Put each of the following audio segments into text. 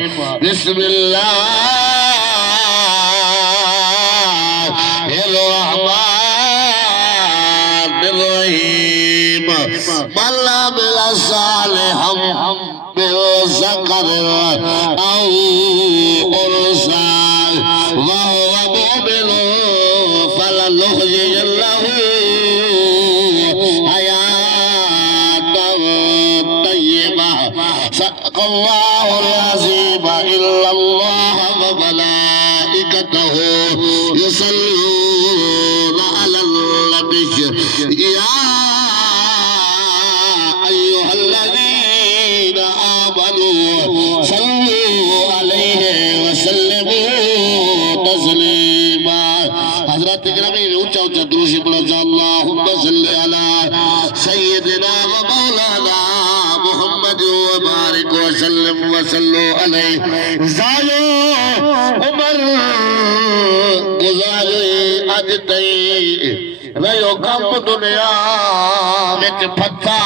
بسم الله الرحمن الرحيم من عمل صالحا من ذكر أو أنثى وهو مؤمن فلنحيينه حياة طيبة صدق الله العظيم إن الله وملائكته يصلون على النبي يا أيها الذين آمنوا صلوا عليه وسلموا تسليما حضرات گرامی اونچا اونچا دروشی پڑھو جا اللہم صل علی سیدنا و مولانا محمد وبارک وسلم وصلو علیہ زالو عمر گزارے اج تئی رہو کم دنیا وچ پھتا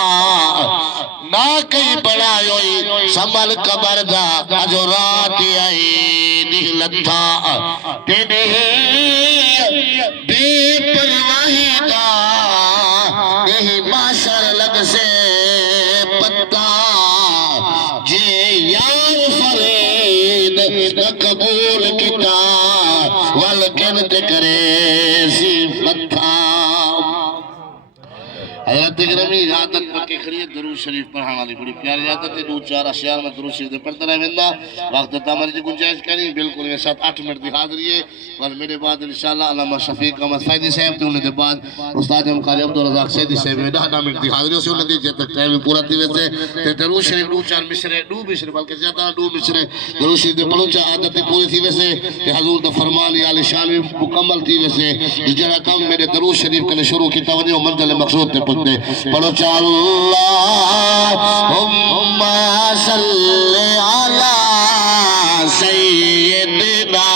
نہ کئی بڑا ہوئی سمل قبر دا اجو رات آئی نہیں لتھا تینے بے پرواہی دا نہیں معاشر لگ سے پتا جے یار فرید نہ قبول کتا والکنت کرے سی متھا حضرت گرامی عادت پکے کھڑیے درود شریف پڑھانا والی بڑی پیاری عادت ہے دو چار اشعار میں درود شریف پڑھتا رہے ویندا وقت تمہاری جی گنجائش کریں بالکل یہ 7-8 منٹ دی حاضری ہے اور میرے بعد انشاءاللہ علامہ شفیق احمد فیضی صاحب تے انہوں نے بعد استاد قاری عبدالرزاق سیدی صاحب 10 منٹ دی حاضری سے انہوں نے جے تک ٹائم پورا تھی ویسے تے درود شریف دو چار مصرے بلکہ زیادہ 2 مصرے درود شریف دے پڑھو چا عادت پوری تھی ویسے تے حضور دا فرمان عالی شان مکمل تھی ویسے جڑا کام میرے درود شریف کنے شروع کیتا ونجو منزل مقصود تے پڑھو چا اللہم صلی علی سیدنا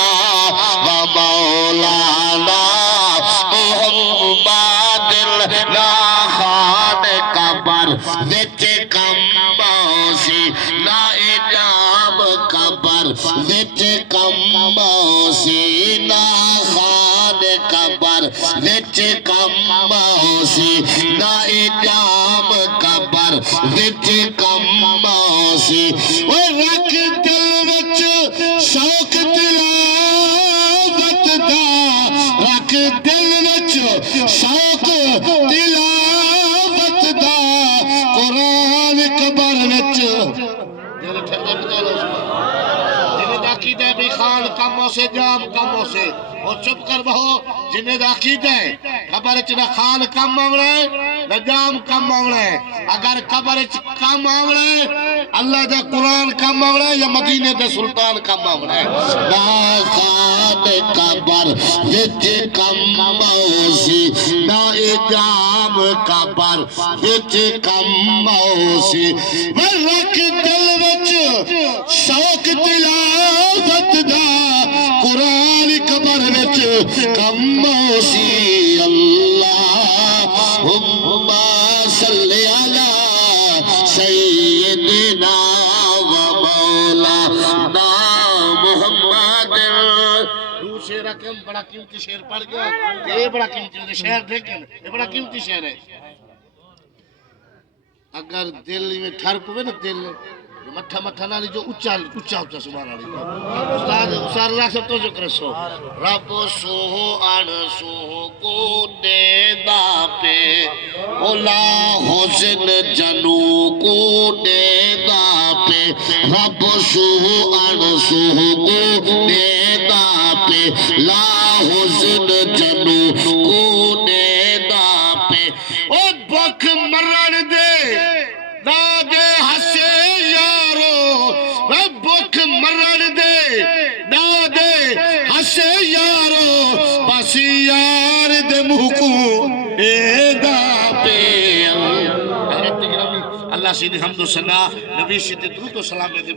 و مولانا محمد لا خان قبر وچ کم موسی لا اجام قبر وچ کم موسی لا خان قبر وچ کم موسی لا اجام قبر وچ کم موسی او رکھ دل وچ شوق تلاوت دا رکھ دل وچ شوق تلاوت دا قرآن قبر وچ جنہیں دا عقیدہ ہے بھی خان کموں سے جام کموں سے وہ چپ کر بہو جنہیں دا عقیدہ ہے قبر نہ خان کم آونا ہے نہ جام کم آونا ہے اگر قبر کم آونا ہے اللہ دا قرآن کم آونا ہے یا مدینہ دا سلطان کم آونا ہے نہ خان قبر وچ کم موسی نہ جام قبر وچ کم موسی ورک دل وچ شوق تلاوت دا قرآن قبر وچ کم موسی اللہم صلی علی سیدنا و مولانا محمد شعر رقم بڑا قیمتی شعر پڑھ گیا یہ بڑا قیمتی شعر دیکھیں یہ بڑا قیمتی شعر ہے اگر دل میں ٹھر پوے نا دل مٹھا مٹھا نالی جو اچھا سبحان اللہ استاد اللہ سب تو جو کرے سو رب سو ان سو کو دے دا پہ اولا حسن جنو کو دے دا پہ رب سو ان سو کو دے دا پہ لا حسن جنو کو دے دا پہ او بک مرن دے نا دے ہسے بک مرن دے نا دے ہسے یارو بس یار دے محکو اے دا پہ اللہ سیدھی حمد و ثنا نبی سیدھی درود و سلام دے